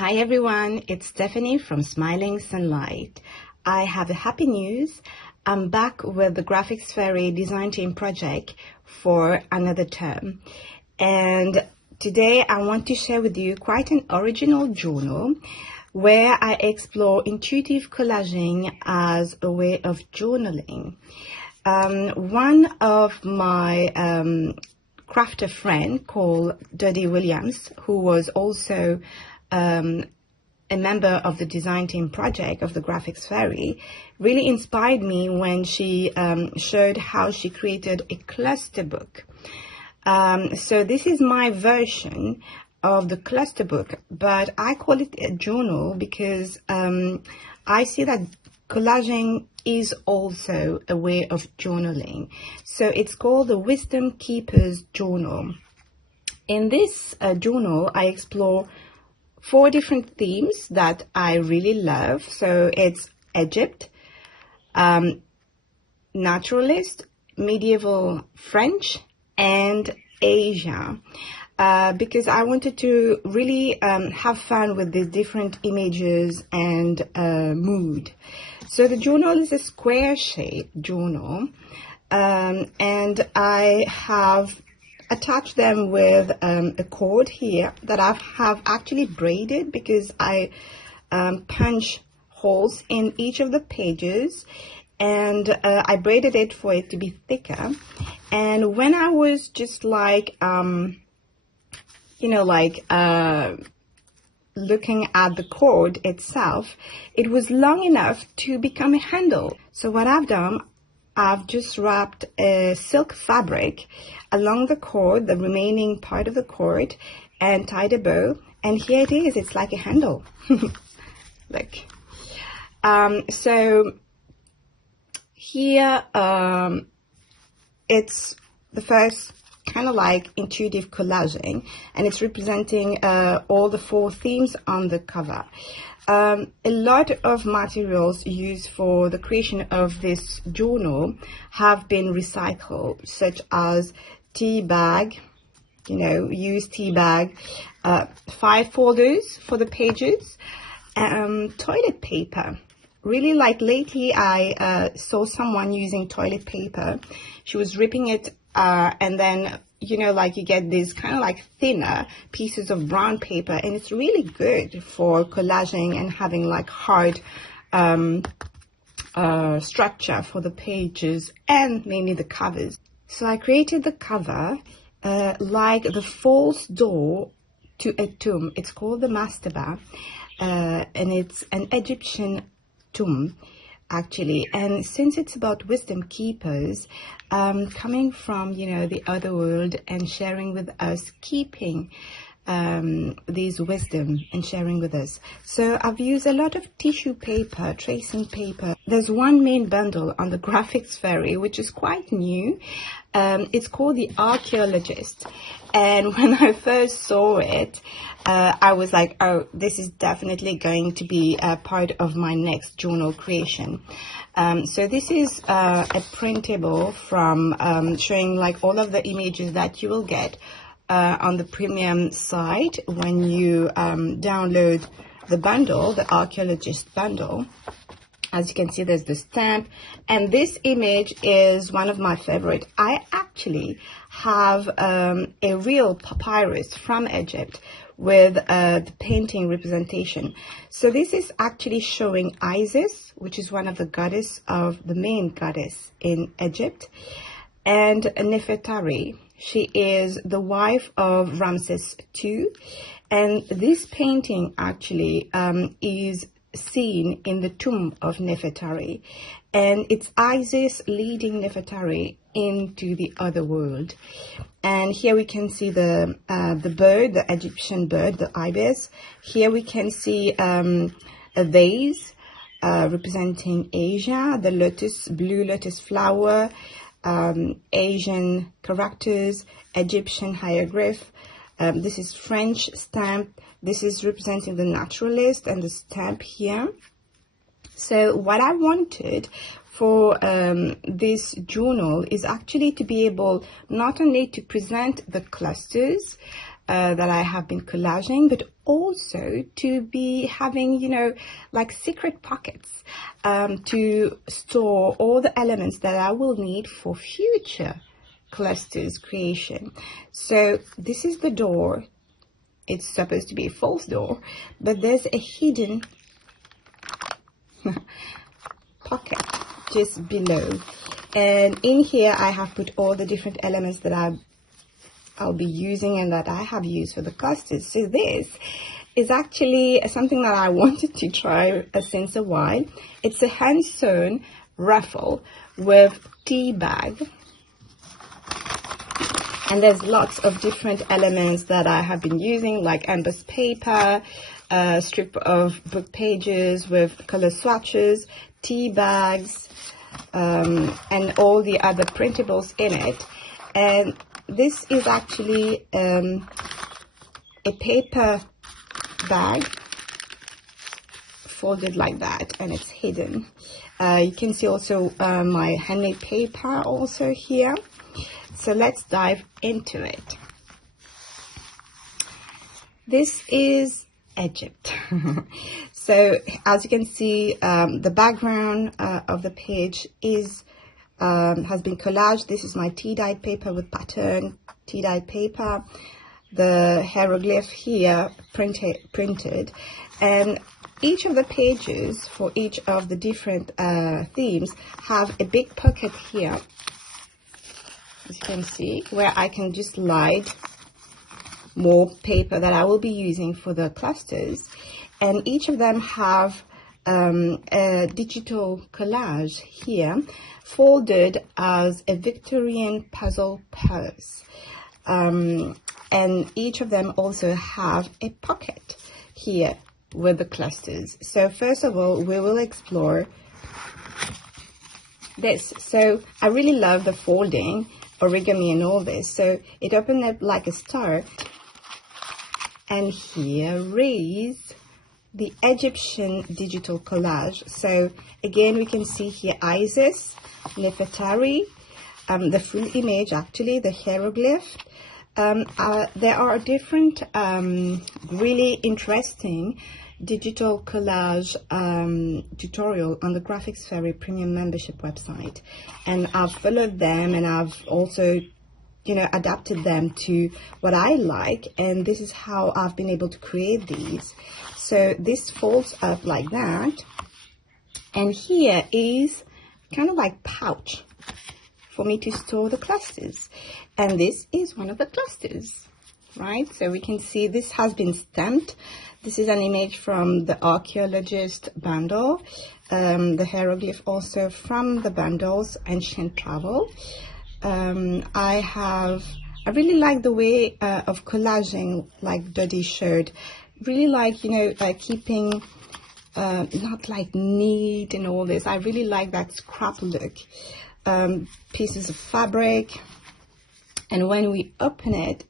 Hi everyone, it's Stephanie from Smiling Sunlight. I have a happy news. I'm back with the Graphics Fairy design team project for another term. And today I want to share with you quite an original journal where I explore intuitive collaging as a way of journaling. One of my crafter friend called Dodie Williams, who was also a member of the design team project of the Graphics Fairy, really inspired me when she showed how she created a cluster book. So this is my version of the cluster book, but I call it a journal because I see that collaging is also a way of journaling. So it's called the Wisdom Keeper's Journal. In this journal, I explore 4 different themes that I really love. So it's Egypt, Naturalist, medieval French, and Asia. Because I wanted to really have fun with these different images and mood. So the journal is a square-shaped journal, and I have attach them with a cord here that I have actually braided because I punch holes in each of the pages, and I braided it for it to be thicker. And when I was just like looking at the cord itself, it was long enough to become a handle. So what I've done, I've just wrapped a silk fabric along the cord, the remaining part of the cord, and tied a bow. And here it is. It's like a handle. Look. So here it's the first kind of like intuitive collaging, and it's representing all the 4 themes on the cover. A lot of materials used for the creation of this journal have been recycled, such as tea bag, used tea bag, 5 folders for the pages, toilet paper. Really, like lately I saw someone using toilet paper. She was ripping it and then you get these kind of like thinner pieces of brown paper, and it's really good for collaging and having like hard structure for the pages and mainly the covers. So I created the cover like the false door to a tomb. It's called the mastaba, and it's an Egyptian tomb actually. And since it's about wisdom keepers coming from the other world and sharing with us, keeping these wisdom and sharing with us. So I've used a lot of tissue paper, tracing paper. There's one main bundle on the Graphics Fairy which is quite new. It's called the Archaeologist, and when I first saw it, I was like, oh, this is definitely going to be a part of my next journal creation. So this is a printable from showing like all of the images that you will get on the premium site when you download the bundle, the Archaeologist bundle. As you can see, there's the stamp, and this image is one of my favorite. I actually have a real papyrus from Egypt with the painting representation. So this is actually showing Isis, which is one of the main goddess in Egypt, and Nefertari. She is the wife of Ramses II, and this painting actually is seen in the tomb of Nefertari, and it's Isis leading Nefertari into the other world. And here we can see the bird, the Egyptian bird, the ibis. Here we can see a vase representing Asia, the blue lotus flower, Asian characters, Egyptian hieroglyph. This is French stamp. This is representing the Naturalist and the stamp here. So what I wanted for this journal is actually to be able not only to present the clusters that I have been collaging, but also to be having, you know, like secret pockets to store all the elements that I will need for future clusters creation. So this is the door. It's supposed to be a false door, but there's a hidden pocket just below, and in here I have put all the different elements that I'll be using and that I have used for the clusters. So this is actually something that I wanted to try since a while. It's a hand-sewn ruffle with tea bag, and there's lots of different elements that I have been using, like embossed paper, a strip of book pages with color swatches, tea bags, and all the other printables in it. And this is actually a paper bag folded like that, and it's hidden. You can see also my handmade paper also here. So let's dive into it. This is Egypt. So as you can see, the background of the page is has been collaged. This is my tea-dyed paper with pattern tea-dyed paper. The hieroglyph here printed, and each of the pages for each of the different themes have a big pocket here, as you can see, where I can just slide more paper that I will be using for the clusters, and each of them have a digital collage here folded as a Victorian puzzle purse, and each of them also have a pocket here with the clusters. So first of all, we will explore this. So I really love the folding, origami and all this. So it opened up like a star, and here is the Egyptian digital collage. So again, we can see here Isis, Nefertari, the full image, actually the hieroglyph. There are different really interesting digital collage tutorial on the Graphics Fairy Premium membership website, and I've followed them, and I've also, you know, adapted them to what I like, and this is how I've been able to create these. So this folds up like that, and here is kind of like pouch for me to store the clusters, and this is one of the clusters, right? So we can see this has been stamped. This is an image from the Archaeologist bundle, the hieroglyph also from the bundles Ancient Travel. I really like the way of collaging, like Dodie showed. Really like, you know, like keeping not like neat and all this. I really like that scrap look. Pieces of fabric, and when we open it,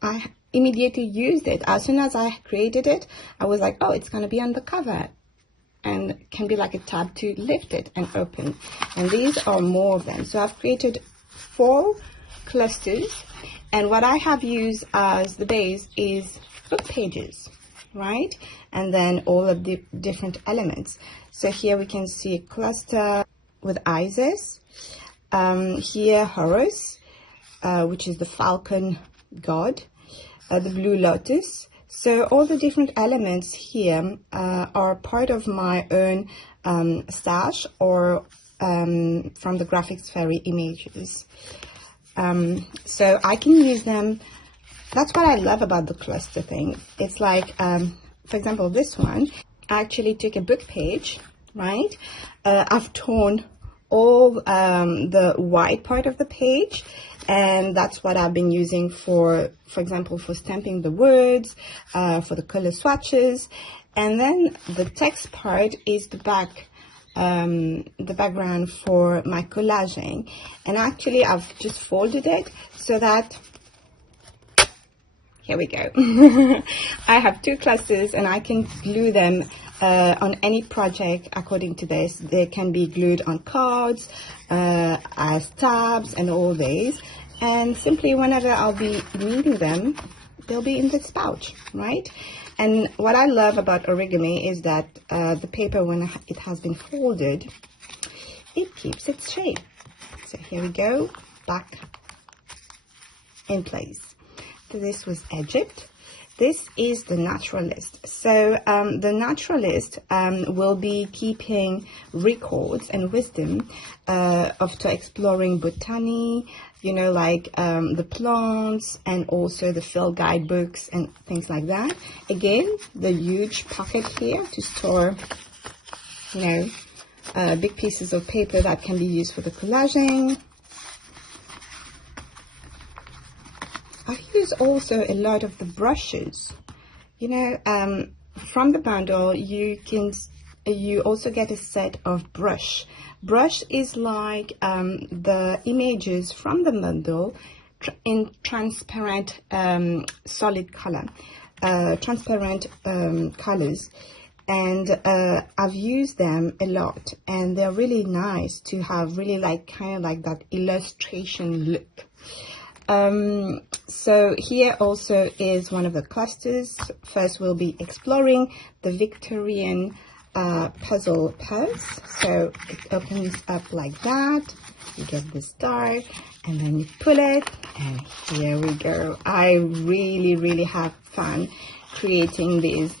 I immediately used it. As soon as I created it, I was like, oh, it's going to be on the cover, and it can be like a tab to lift it and open. And these are more of them. So I've created 4 clusters, and what I have used as the base is book pages, right? And then all of the different elements. So here we can see a cluster with Isis, here Horus, which is the falcon god, the blue lotus. So all the different elements here are part of my own stash, or from the Graphics Fairy images. So I can use them. That's what I love about the cluster thing. It's like, for example, this one, I actually took a book page, right? I've torn all the white part of the page, and that's what I've been using for example, for stamping the words, for the color swatches. And then the text part is the background for my collaging. And actually I've just folded it so that, here we go. I have 2 clusters, and I can glue them on any project according to this. They can be glued on cards, as tabs and all these. And simply whenever I'll be needing them, they'll be in this pouch, right? And what I love about origami is that the paper, when it has been folded, it keeps its shape. So here we go, back in place. So this was Egypt. This is the Naturalist. So the Naturalist will be keeping records and wisdom to exploring botany, you know, like the plants, and also the field guidebooks and things like that. Again, the huge pocket here to store, you know, big pieces of paper that can be used for the collaging. I've used also a lot of the brushes, you know, from the bundle. You also get a set of brush. Brush is like the images from the bundle in transparent solid color, transparent colors, and I've used them a lot, and they're really nice to have, really like kind of like that illustration look. So here also is one of the clusters. First we'll be exploring the Victorian puzzle purse. So it opens up like that, you get the star, and then you pull it, and here we go. I really have fun creating these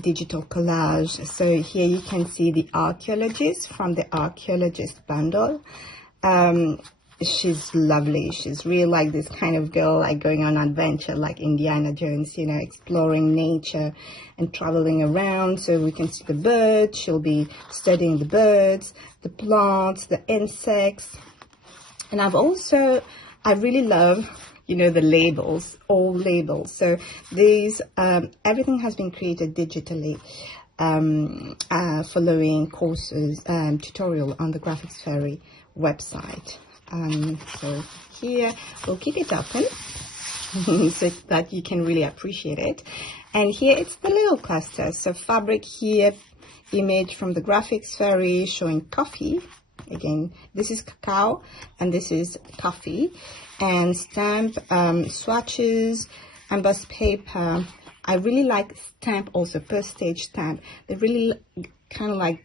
digital collage. So here you can see the Archaeologist from the Archaeologist bundle. She's lovely. She's really like this kind of girl, like going on adventure like Indiana Jones, you know, exploring nature and traveling around. So we can see the birds. She'll be studying the birds, the plants, the insects. And I really love, you know, the labels, all labels. So these, everything has been created digitally, following courses and tutorial on the Graphics Fairy website. So here we'll keep it open so that you can really appreciate it. And here it's the little cluster. So fabric here, image from the Graphics Fairy showing coffee. Again, this is cacao and this is coffee. And stamp, swatches, embossed paper. I really like stamp also, postage stamp. They really kind of like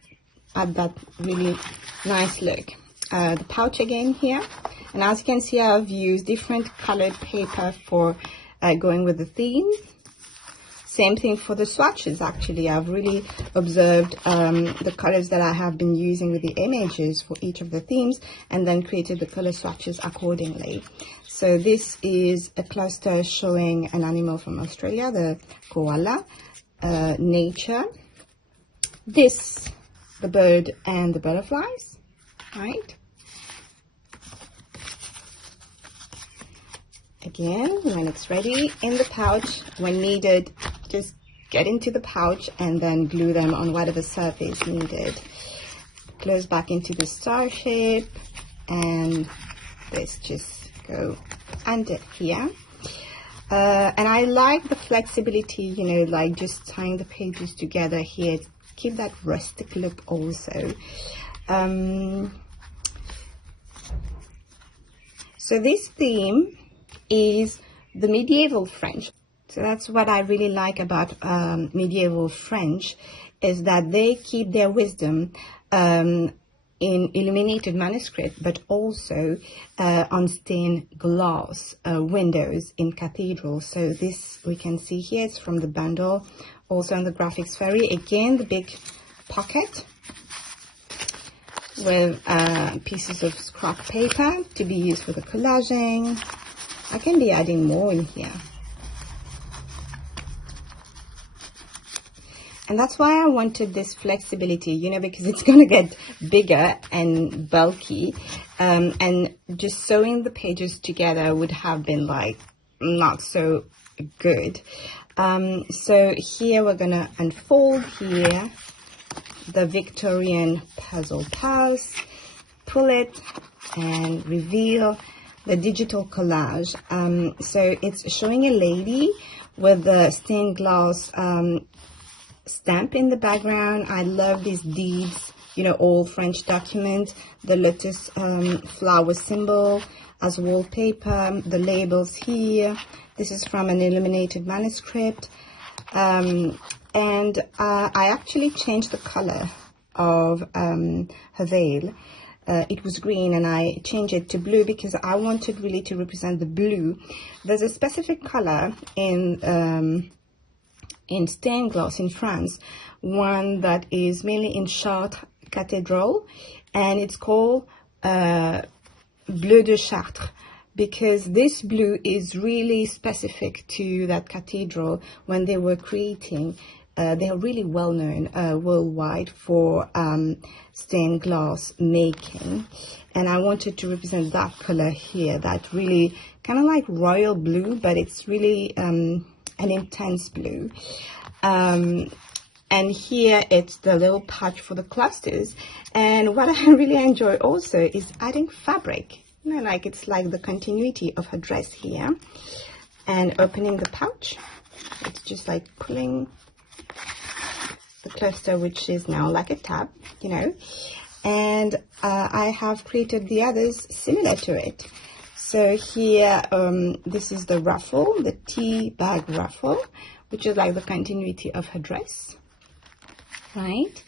add that really nice look. The pouch again here, and as you can see, I've used different colored paper for going with the theme. Same thing for the swatches. Actually, I've really observed the colors that I have been using with the images for each of the themes, and then created the color swatches accordingly. So this is a cluster showing an animal from Australia, the koala, nature. This, the bird and the butterflies. Right. Again, when it's ready, in the pouch, when needed, just get into the pouch and then glue them on whatever surface needed. Close back into the star shape, and this just go under here. And I like the flexibility, you know, like just tying the pages together here, keep that rustic look also. So this theme is the medieval French. So that's what I really like about medieval French, is that they keep their wisdom in illuminated manuscript, but also on stained glass windows in cathedrals. So this we can see here, it's from the bundle, also on the Graphics Fairy. Again, the big pocket with pieces of scrap paper to be used for the collaging. I can be adding more in here. And that's why I wanted this flexibility, you know, because it's going to get bigger and bulky. And just sewing the pages together would have been like not so good. So here we're going to unfold here the Victorian puzzle purse, pull it and reveal the digital collage. So it's showing a lady with the stained glass stamp in the background. I love these deeds, you know, old French documents, the lotus flower symbol, as wallpaper. The labels here, this is from an illuminated manuscript. And I actually changed the color of her veil. It was green and I changed it to blue because I wanted really to represent the blue. There's a specific color in stained glass in France, one that is mainly in Chartres Cathedral, and it's called Bleu de Chartres, because this blue is really specific to that cathedral. When they were creating, they are really well known worldwide for stained glass making, and I wanted to represent that color here, that really kind of like royal blue, but it's really an intense blue. And here it's the little pouch for the clusters. And what I really enjoy also is adding fabric. You know, like it's like the continuity of her dress here. And opening the pouch, it's just like pulling the cluster, which is now like a tab, you know. And I have created the others similar to it. So here, this is the ruffle, the tea bag ruffle, which is like the continuity of her dress. Right,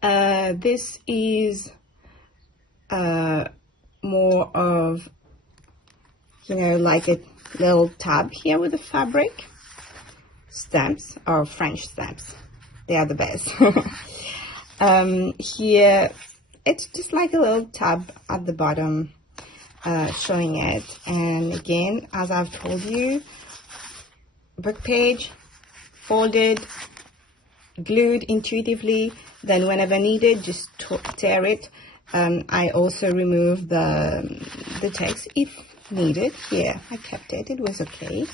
this is more of, you know, like a little tab here with the fabric. Stamps are French stamps, they are the best. Here it's just like a little tab at the bottom, showing it. And again, as I've told you, book page, folded, glued intuitively, then whenever needed just tear it. I also remove the text if needed. Here I kept it, it was okay,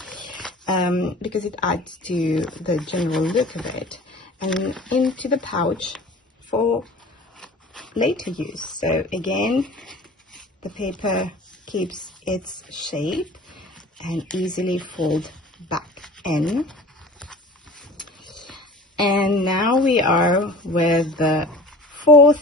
because it adds to the general look of it, and into the pouch for later use. So again, the paper keeps its shape and easily fold back in. And now we are with the fourth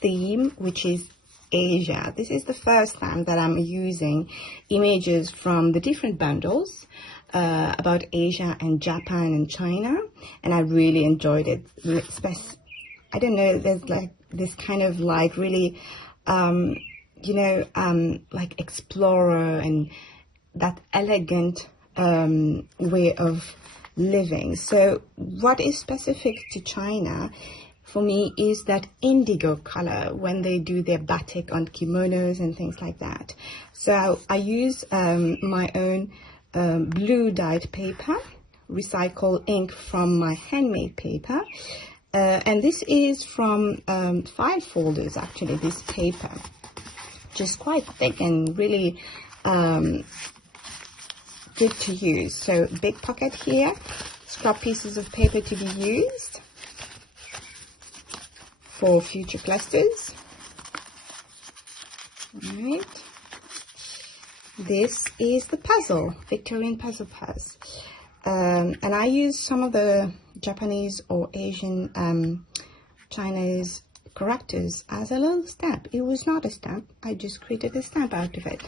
theme, which is Asia. This is the first time that I'm using images from the different bundles about Asia and Japan and China, and I really enjoyed it. I don't know, there's like this kind of like really, you know, like explorer and that elegant way of living. So what is specific to China for me is that indigo color when they do their batik on kimonos and things like that. So I use my own blue dyed paper, recycled ink from my handmade paper, and this is from 5 folders actually, this paper, just quite thick and really good to use. So big pocket here, scrap pieces of paper to be used for future clusters. Right. This is the puzzle, Victorian puzzle purse, and I use some of the Japanese or Asian Chinese characters as a little stamp. It was not a stamp, I just created a stamp out of it.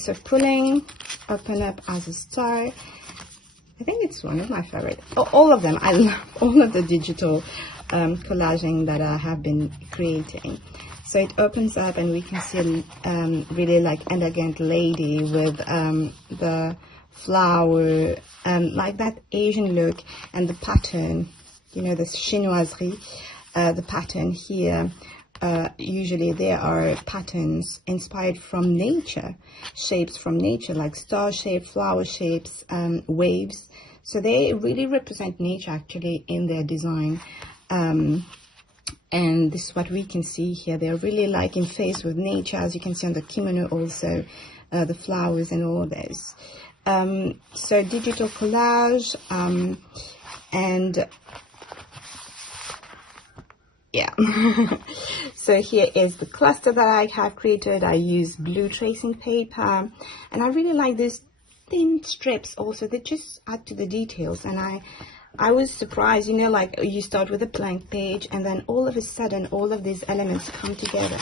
So pulling, open up as a star. I think it's one of my favorite. All of them. I love all of the digital collaging that I have been creating. So it opens up and we can see really like elegant lady with the flower, like that Asian look, and the pattern, you know, the chinoiserie, the pattern here. Usually there are patterns inspired from nature, shapes from nature, like star shape, flower shapes, waves. So they really represent nature actually in their design. And this is what we can see here. They're really like in phase with nature, as you can see on the kimono also, the flowers and all this. So digital collage, and yeah. So here is the cluster that I have created. I use blue tracing paper, and I really like these thin strips also. They just add to the details, and I was surprised, you know, like you start with a blank page and then all of a sudden all of these elements come together.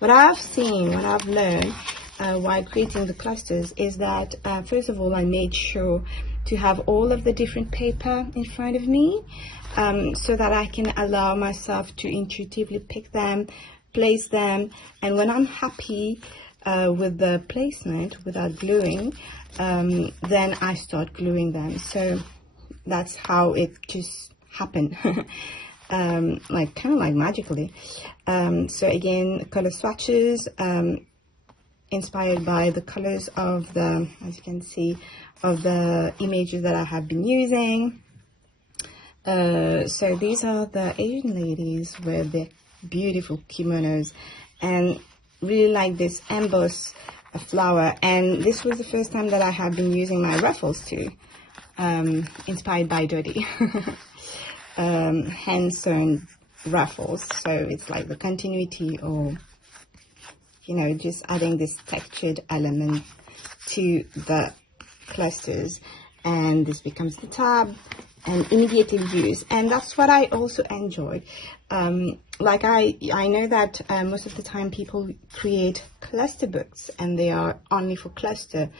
What I've seen, what I've learned while creating the clusters is that first of all I made sure to have all of the different paper in front of me, so that I can allow myself to intuitively pick them, place them, and when I'm happy with the placement without gluing, then I start gluing them. So that's how it just happened. Like kind of like magically. So again, color swatches, inspired by the colors of the, as you can see, of the images that I have been using. So these are the Asian ladies with their beautiful kimonos, and really like this emboss flower. And this was the first time that I have been using my ruffles too, inspired by Dodi. Hand sewn ruffles, so it's like the continuity, or you know, just adding this textured element to the clusters, and this becomes the tab and immediately use. And that's what I also enjoyed. Like I know that most of the time people create cluster books and they are only for cluster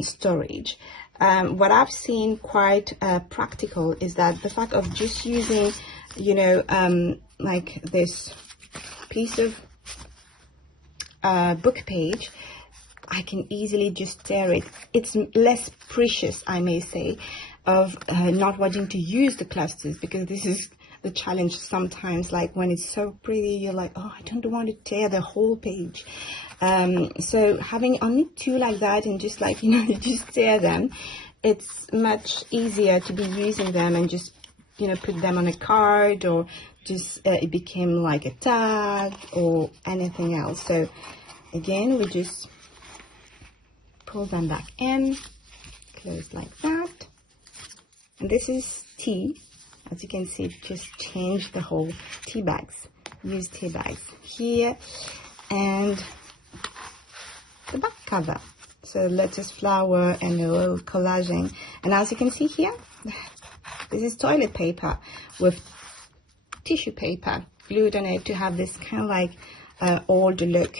storage. What I've seen quite practical is that the fact of just using, you know, like this piece of book page, I can easily just tear it. It's less precious, I may say, of not wanting to use the clusters, because this is the challenge sometimes. Like when it's so pretty, you're like, oh, I don't want to tear the whole page. So having only two like that and just like, you know, just tear them, it's much easier to be using them and just, you know, put them on a card, or just it became like a tag or anything else. So again, we just pull them back in, close like that. And this is tea. As you can see, just changed the whole tea bags. Use tea bags here, and the back cover. So lettuce flower and a little collaging. And as you can see here, this is toilet paper with tissue paper glued on it to have this kind of like old look.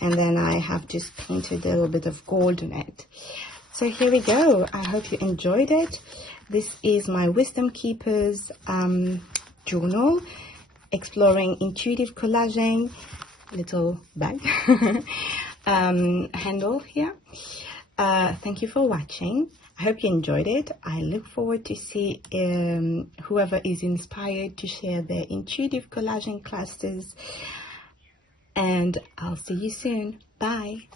And then I have just painted a little bit of gold on it. So here we go. I hope you enjoyed it. This is my Wisdom Keepers journal, exploring intuitive collaging, little bag handle here. Thank you for watching. I hope you enjoyed it. I look forward to see whoever is inspired to share their intuitive collaging clusters. And I'll see you soon. Bye.